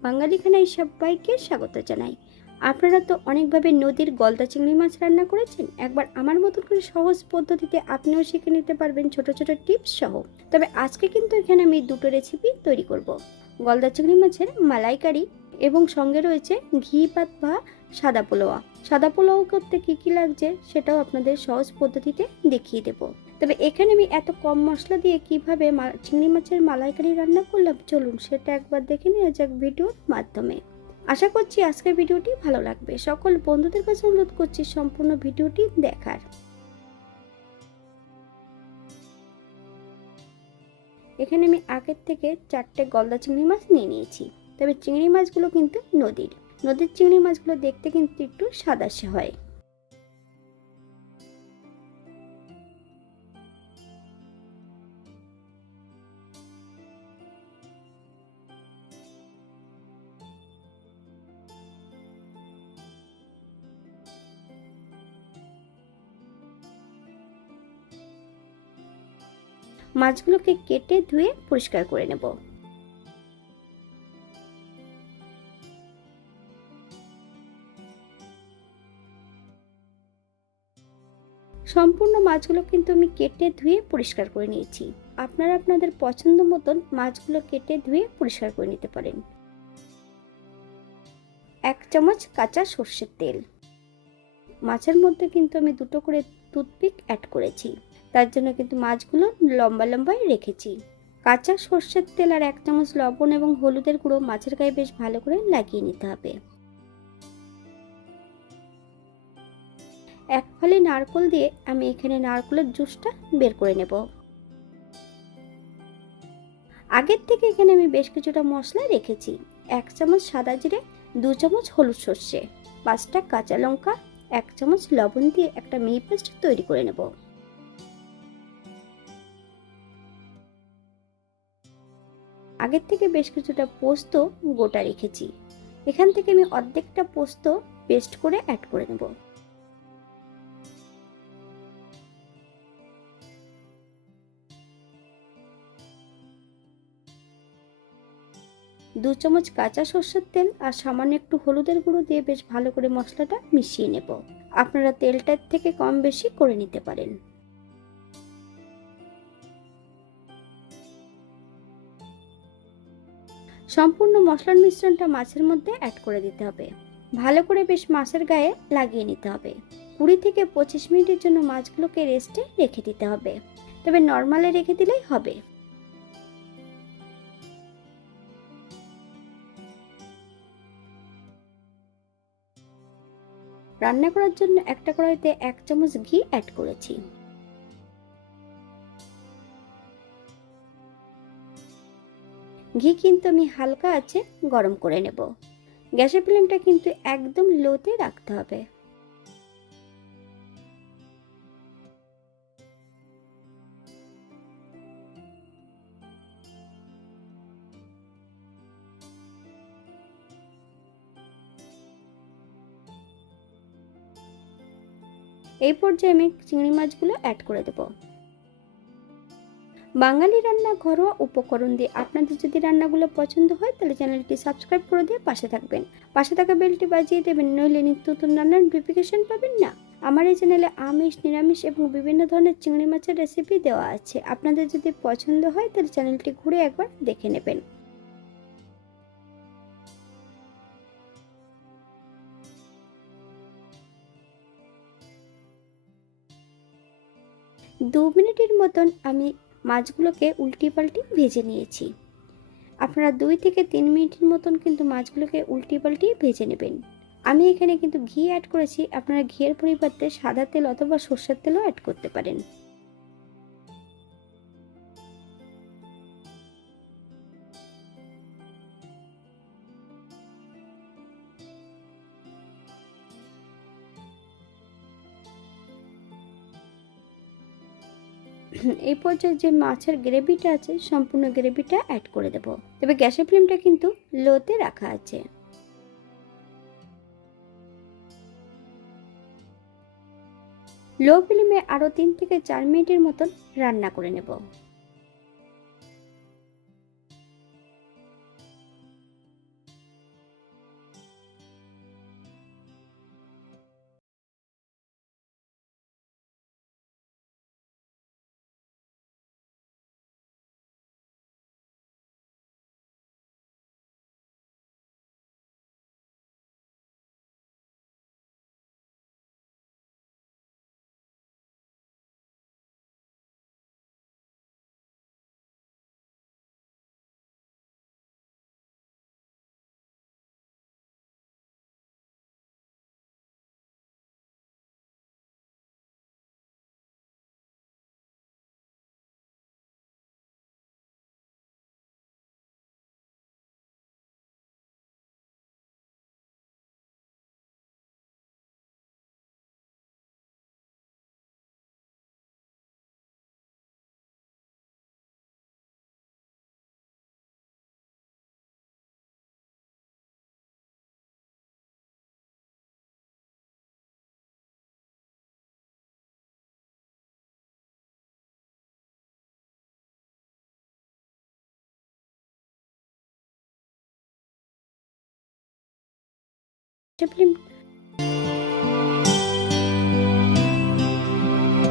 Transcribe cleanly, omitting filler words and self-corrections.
বাঙালি খানায় সবাইকে স্বাগত জানাই। আপনারা তো অনেকভাবে নদীর গলদা চিংড়ি মাছ রান্না করেছেন, একবার আমার মতন করে সহজ পদ্ধতিতে আপনিও শিখে নিতে পারবেন ছোট ছোট টিপস সহ। তবে আজকে কিন্তু এখানে আমি দুটো রেসিপি তৈরি করব। গলদা চিংড়ি মাছের মালাইকারি এবং সঙ্গে রয়েছে ঘি ভাত বা সাদা পোলাও। সাদা পোলাও করতে কি কি লাগছে সেটাও আপনাদের সহজ পদ্ধতিতে দেখিয়ে দেব। তবে এখানে আমি এত কম মশলা দিয়ে কিভাবে চিংড়ি মাছের মালাইকারি রান্না করলাম, চলুন সেটা একবার দেখে নেওয়া যাক ভিডিওর মাধ্যমে। আশা করছি আজকের ভিডিওটি ভালো লাগবে। সকল বন্ধুদের কাছে অনুরোধ করছি সম্পূর্ণ ভিডিওটি দেখার। এখানে আমি আগের থেকে 4টে গলদা চিংড়ি মাছ নিয়ে নিয়েছি। তবে চিংড়ি মাছগুলো কিন্তু নদীর চিংড়ি মাছগুলো দেখতে কিন্তু একটু সাদাসে হয়। মাছগুলোকে কেটে ধুয়ে পরিষ্কার করে নেব। সম্পূর্ণ মাছগুলো কিন্তু আমি কেটে ধুয়ে পরিষ্কার করে নিয়েছি। আপনারা আপনাদের পছন্দ মতন মাছগুলো কেটে ধুয়ে পরিষ্কার করে নিতে পারেন। 1 চামচ কাঁচা সর্ষের তেল। মাছের মধ্যে কিন্তু আমি 2টো করে টুথপিক অ্যাড করেছি, তার জন্য কিন্তু মাছগুলো লম্বা লম্বাই রেখেছি। কাঁচা সর্ষের তেল আর 1 চামচ লবণ এবং হলুদের গুঁড়ো মাছের গায়ে বেশ ভালো করে লাগিয়ে নিতে হবে। 1 ফালি নারকেল দিয়ে আমি এখানে নারকেলের জুসটা বের করে নেব। আগের থেকে এখানে আমি বেশ কিছুটা মশলা রেখেছি। 1 চামচ সাদা জিরে, 2 চামচ হলুদ সর্ষে, 5টা কাঁচা লঙ্কা, 1 চামচ লবণ দিয়ে একটা মিহি পেস্ট তৈরি করে নেব। আগের থেকে বেশ কিছুটা পোস্ত গোটা রেখেছি, এখান থেকে আমি অর্ধেকটা পোস্ত পেস্ট করে অ্যাড করে নেব। 2 চামচ কাঁচা সর্ষের তেল আর সামান্য একটু হলুদের গুঁড়ো দিয়ে বেশ ভালো করে মশলাটা মিশিয়ে নেব। আপনারা তেলটার থেকে কম বেশি করে নিতে পারেন। সম্পূর্ণ মশলার মিশ্রণটা মাছের মধ্যে অ্যাড করে দিতে হবে। ভালো করে বেশ মাছের গায়ে লাগিয়ে নিতে হবে। 20 থেকে 25 মিনিটের জন্য মাছগুলোকে রেস্টে রেখে দিতে হবে, তবে নর্মালে রেখে দিলেই হবে। রান্না করার জন্য একটা কড়াইতে 1 চামচ ঘি অ্যাড করেছি। ঘি কিন্তু আমি হালকা আঁচে গরম করে নেব। গ্যাসের ফ্লেমটা কিন্তু একদম লোতে রাখতে হবে। এই পর্যায়ে আমি চিংড়ি মাছগুলো অ্যাড করে দেব। বাঙালি রান্না ঘরোয়া উপকরণ দিয়ে আপনাদের যদি রান্নাগুলো পছন্দ হয় তাহলে চ্যানেলটি সাবস্ক্রাইব করে দিয়ে পাশে থাকবেন। পাশে থাকা বেলটি বাজিয়ে দেবেন, নইলে নিত্য নতুন রান্নার নোটিফিকেশন পাবেন না। আমার এই চ্যানেলে আমিষ, নিরামিষ এবং বিভিন্ন ধরনের চিংড়ি মাছের রেসিপি দেওয়া আছে। আপনাদের যদি পছন্দ হয় তাহলে চ্যানেলটি ঘুরে একবার দেখে নেবেন। 2 মিনিটের মতন আমি মাছগুলোকে উল্টি পাল্টি ভেজে নিয়েছি। আপনারা 2 থেকে 3 মিনিটের মতন কিন্তু মাছগুলোকে উল্টি পাল্টি ভেজে নেবেন। আমি এখানে কিন্তু ঘি অ্যাড করেছি, আপনারা ঘিয়ের পরিবর্তে সাদা তেল অথবা সরষের তেলও অ্যাড করতে পারেন। এই পর্যায়ে যে মাছের গ্রেভিটা আছে সম্পূর্ণ গ্রেভিটা অ্যাড করে দেব, তবে গ্যাসের ফ্লেমটা কিন্তু লোতে রাখা আছে। লো ফ্লেমে আরো 3 থেকে 4 মিনিটের মতন রান্না করে নেব। ফিল্ম